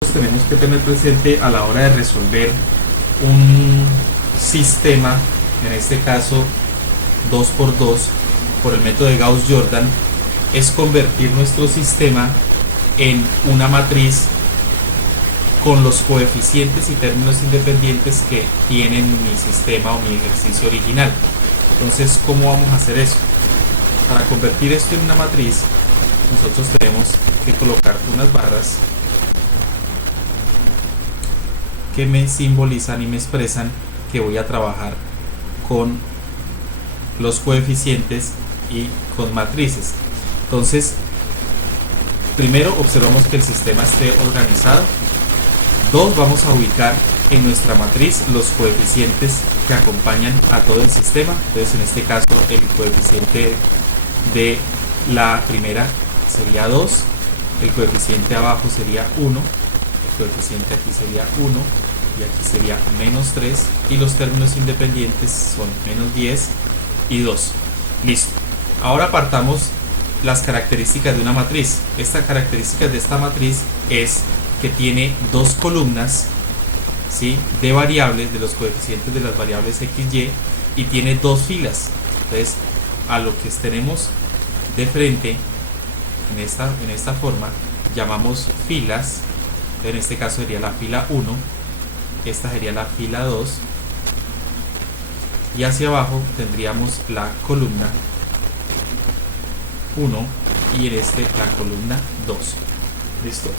tenemos que tener presente a la hora de resolver un sistema, en este caso 2×2 por el método de Gauss-Jordan, es convertir nuestro sistema en una matriz con los coeficientes y términos independientes que tienen mi sistema o mi ejercicio original. Entonces, ¿cómo vamos a hacer eso? Para convertir esto en una matriz, nosotros tenemos que colocar unas barras que me simbolizan y me expresan que voy a trabajar con los coeficientes y con matrices. Entonces, primero observamos que el sistema esté organizado. 2, vamos a ubicar en nuestra matriz los coeficientes que acompañan a todo el sistema. Entonces, en este caso, el coeficiente de la primera sería 2, el coeficiente abajo sería 1, el coeficiente aquí sería 1 y aquí sería -3, y los términos independientes son -10 y 2. Listo. Ahora apartamos las características de una matriz. Esta característica de esta matriz es que tiene dos columnas, ¿sí?, de variables, de los coeficientes de las variables x, y, y tiene dos filas. Entonces, a lo que tenemos de frente en esta forma llamamos filas. En este caso sería la fila 1, esta sería la fila 2, y hacia abajo tendríamos la columna 1 y en este la columna 2. ¿Listo?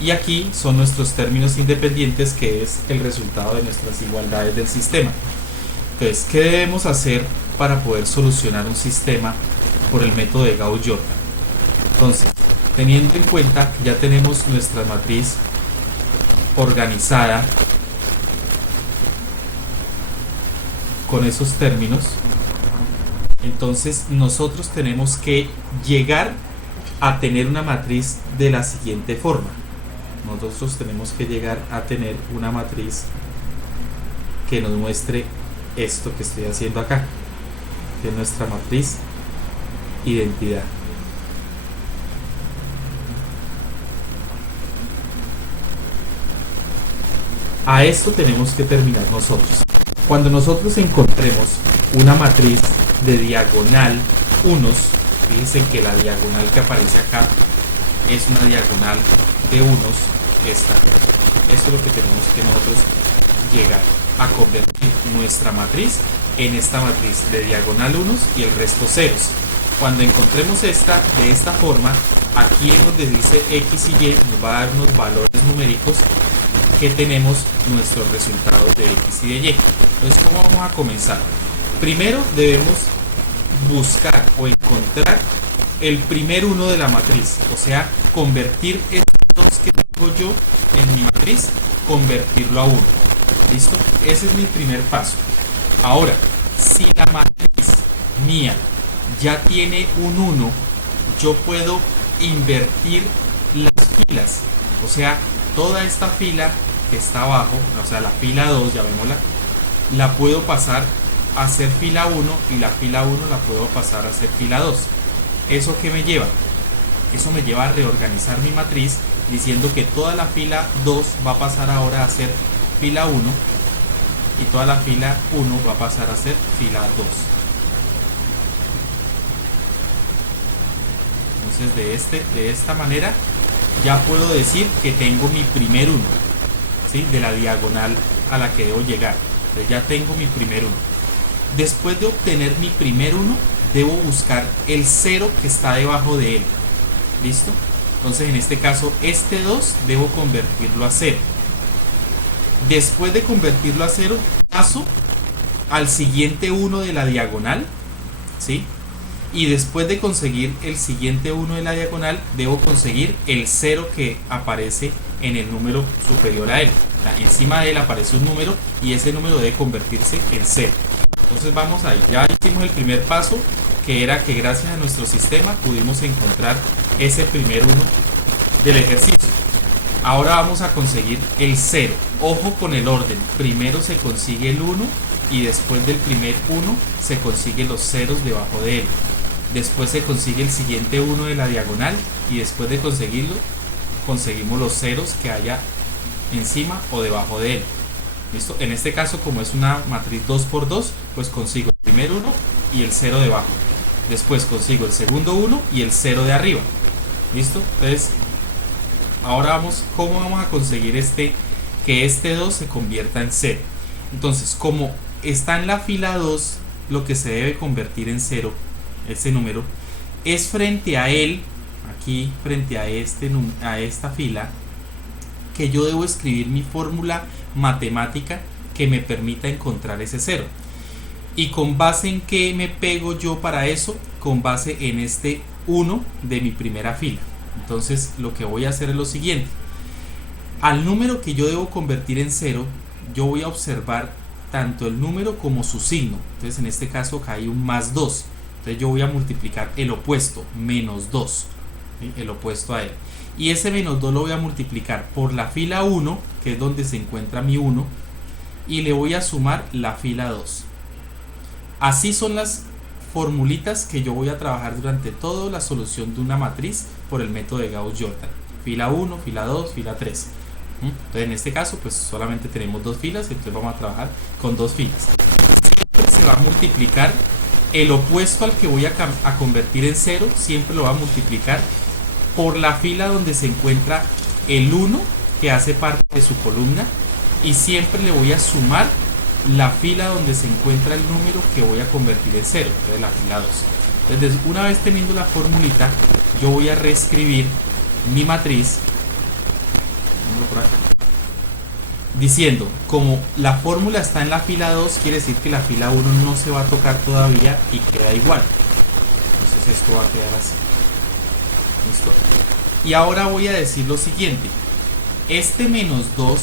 Y aquí son nuestros términos independientes, que es el resultado de nuestras igualdades del sistema. Entonces, ¿qué debemos hacer para poder solucionar un sistema por el método de Gauss-Jordan? Entonces, teniendo en cuenta que ya tenemos nuestra matriz organizada con esos términos, entonces nosotros tenemos que llegar a tener una matriz de la siguiente forma. Nosotros tenemos que llegar a tener una matriz que nos muestre esto que estoy haciendo acá, que es nuestra matriz identidad. A esto tenemos que terminar nosotros. Cuando nosotros encontremos una matriz de diagonal unos, fíjense que la diagonal que aparece acá es una diagonal de unos, esta. Esto es lo que tenemos que nosotros llegar a convertir nuestra matriz en esta matriz de diagonal unos y el resto ceros. Cuando encontremos esta de esta forma, aquí en donde dice x y y nos va a dar unos valores numéricos que tenemos nuestros resultados de x y de y. Entonces, ¿cómo vamos a comenzar? Primero debemos buscar o encontrar el primer uno de la matriz, o sea, convertir estos dos que tengo yo en mi matriz, convertirlo a 1. ¿Listo? Ese es mi primer paso. Ahora, si la matriz mía ya tiene un 1, yo puedo invertir las filas, o sea, toda esta fila que está abajo, o sea, la fila 2, llamémosla, la puedo pasar a ser fila 1 y la fila 1 la puedo pasar a ser fila 2. ¿Eso qué me lleva? Eso me lleva a reorganizar mi matriz diciendo que toda la fila 2 va a pasar ahora a ser fila 1 y toda la fila 1 va a pasar a ser fila 2. Entonces, de esta manera ya puedo decir que tengo mi primer 1, ¿sí?, de la diagonal a la que debo llegar. Entonces ya tengo mi primer 1. Después de obtener mi primer 1, debo buscar el 0 que está debajo de él. ¿Listo? Entonces, en este caso, este 2 debo convertirlo a 0. Después de convertirlo a 0, paso al siguiente 1 de la diagonal, ¿sí? Y después de conseguir el siguiente 1 de la diagonal, debo conseguir el 0 que aparece en el número superior a él. O sea, encima de él aparece un número y ese número debe convertirse en 0. Entonces vamos ahí. Ya hicimos el primer paso, que era que gracias a nuestro sistema pudimos encontrar ese primer 1 del ejercicio. Ahora vamos a conseguir el 0. Ojo con el orden. Primero se consigue el 1 y después del primer 1 se consiguen los ceros debajo de él. Después se consigue el siguiente 1 de la diagonal y después de conseguirlo conseguimos los ceros que haya encima o debajo de él. ¿Listo? En este caso, como es una matriz 2×2, pues consigo el primer 1 y el 0 debajo. Después consigo el segundo 1 y el 0 de arriba. ¿Listo? Entonces, ahora ¿cómo vamos a conseguir que este 2 se convierta en 0? Entonces, como está en la fila 2, lo que se debe convertir en 0, ese número, es frente a él, aquí frente a esta fila, que yo debo escribir mi fórmula matemática que me permita encontrar ese 0. ¿Y con base en qué me pego yo para eso? Con base en este 1 de mi primera fila. Entonces lo que voy a hacer es lo siguiente. Al número que yo debo convertir en 0, yo voy a observar tanto el número como su signo. Entonces en este caso acá hay un más 2. Entonces yo voy a multiplicar el opuesto, menos 2, ¿sí? El opuesto a él. Y ese menos 2 lo voy a multiplicar por la fila 1, que es donde se encuentra mi 1, y le voy a sumar la fila 2. Así son las formulitas que yo voy a trabajar durante toda la solución de una matriz por el método de Gauss-Jordan. Fila 1, fila 2, fila 3. Entonces en este caso pues solamente tenemos dos filas, entonces vamos a trabajar con dos filas. Siempre se va a multiplicar el opuesto al que voy a convertir en 0, siempre lo va a multiplicar por la fila donde se encuentra el 1 que hace parte de su columna, y siempre le voy a sumar la fila donde se encuentra el número que voy a convertir en 0, entonces la fila 2. Entonces una vez teniendo la formulita, yo voy a reescribir mi matriz por acá, diciendo, como la fórmula está en la fila 2, quiere decir que la fila 1 no se va a tocar todavía y queda igual. Entonces esto va a quedar así. ¿Listo? Y ahora voy a decir lo siguiente. Este menos 2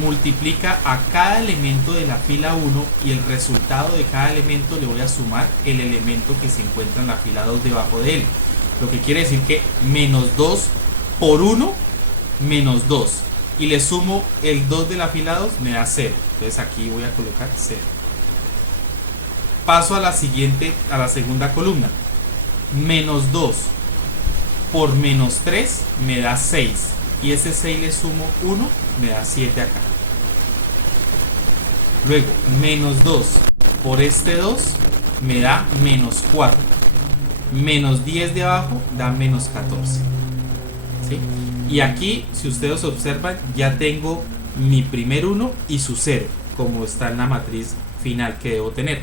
multiplica a cada elemento de la fila 1 y el resultado de cada elemento le voy a sumar el elemento que se encuentra en la fila 2 debajo de él. Lo que quiere decir que menos 2 por 1, menos 2. Y le sumo el 2 de la fila 2, me da 0. Entonces aquí voy a colocar 0. Paso a la segunda columna. Menos 2 por menos 3 me da 6. Y ese 6 le sumo 1, me da 7 acá. Luego, menos 2 por este 2 me da menos 4. Menos 10 de abajo da menos 14. ¿Sí? Y aquí, si ustedes observan, ya tengo mi primer 1 y su 0, como está en la matriz final que debo tener.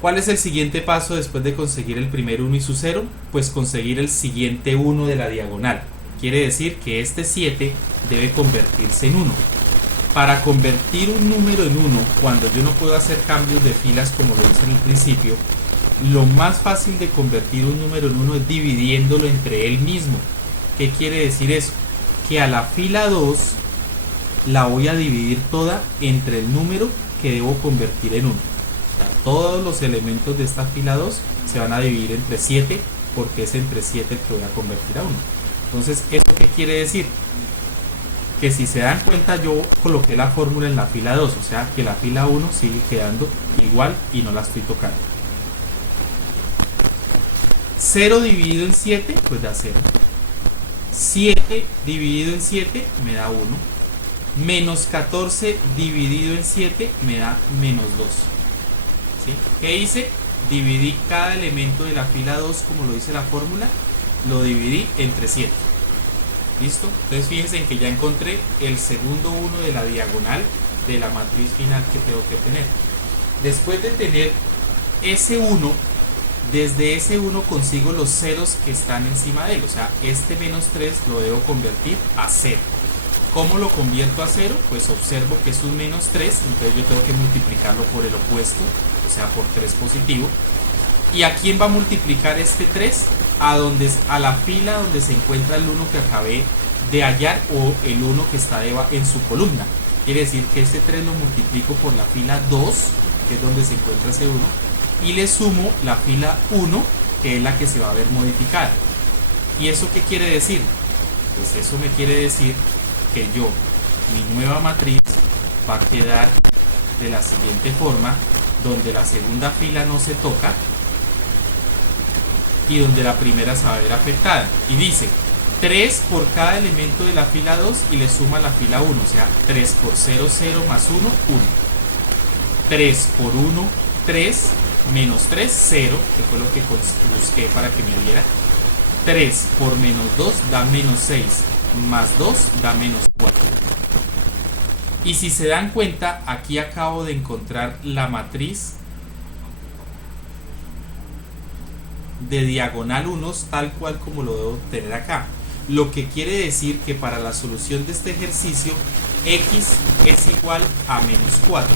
¿Cuál es el siguiente paso después de conseguir el primer 1 y su 0? Pues conseguir el siguiente 1 de la diagonal. Quiere decir que este 7 debe convertirse en 1. Para convertir un número en 1, cuando yo no puedo hacer cambios de filas como lo hice en el principio, lo más fácil de convertir un número en 1 es dividiéndolo entre él mismo. ¿Qué quiere decir eso? Que a la fila 2 la voy a dividir toda entre el número que debo convertir en 1. O sea, todos los elementos de esta fila 2 se van a dividir entre 7, porque es entre 7 el que voy a convertir a 1. Entonces, ¿esto qué quiere decir? Que si se dan cuenta, yo coloqué la fórmula en la fila 2, o sea que la fila 1 sigue quedando igual y no la estoy tocando. 0 dividido en 7, pues da 0. 7 dividido en 7 me da 1. Menos 14 dividido en 7 me da menos 2. ¿Sí? ¿Qué hice? Dividí cada elemento de la fila 2, como lo dice la fórmula, lo dividí entre 7. ¿Listo? Entonces fíjense en que ya encontré el segundo 1 de la diagonal de la matriz final que tengo que tener. Después de tener ese 1, desde ese 1 consigo los ceros que están encima de él. O sea, este menos 3 lo debo convertir a 0. ¿Cómo lo convierto a 0? Pues observo que es un menos 3, entonces yo tengo que multiplicarlo por el opuesto, o sea, por 3 positivo. ¿Y a quién va a multiplicar este 3? A la fila donde se encuentra el 1 que acabé de hallar, o el 1 que está en su columna. Quiere decir que este 3 lo multiplico por la fila 2, que es donde se encuentra ese 1, y le sumo la fila 1, que es la que se va a ver modificada. ¿Y eso qué quiere decir? Pues eso me quiere decir que mi nueva matriz va a quedar de la siguiente forma, donde la segunda fila no se toca y donde la primera se va a ver afectada. Y dice 3 por cada elemento de la fila 2 y le suma la fila 1, o sea, 3 por 0, 0 más 1, 1. 3 por 1, 3, menos 3, 0, que fue lo que busqué para que me diera. 3 por menos 2 da menos 6, más 2 da menos 4. Y si se dan cuenta, aquí acabo de encontrar la matriz de diagonal 1 tal cual como lo debo tener acá. Lo que quiere decir que para la solución de este ejercicio, x es igual a menos 4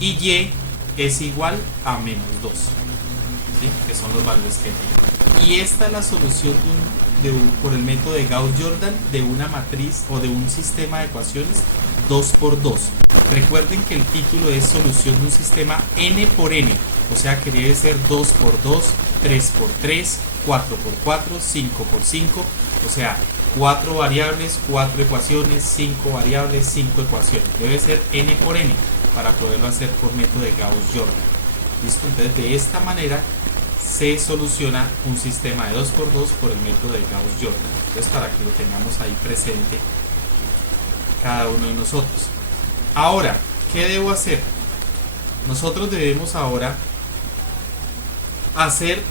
y y es igual a menos 2, ¿sí? Que son los valores que tengo. Y esta es la solución por el método de Gauss-Jordan de una matriz o de un sistema de ecuaciones 2 por 2. Recuerden que el título es solución de un sistema n por n, o sea que debe ser 2 por 2, 3 por 3, 4 por 4, 5 por 5, o sea 4 variables, 4 ecuaciones, 5 variables, 5 ecuaciones. Debe ser n por n para poderlo hacer por método de Gauss-Jordan. ¿Listo? Entonces de esta manera se soluciona un sistema de 2 por 2 por el método de Gauss-Jordan. Entonces para que lo tengamos ahí presente cada uno de nosotros. Ahora, ¿qué debo hacer? Nosotros debemos ahora hacer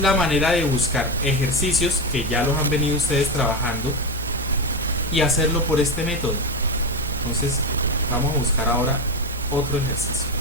la manera de buscar ejercicios que ya los han venido ustedes trabajando y hacerlo por este método. Entonces vamos a buscar ahora otro ejercicio.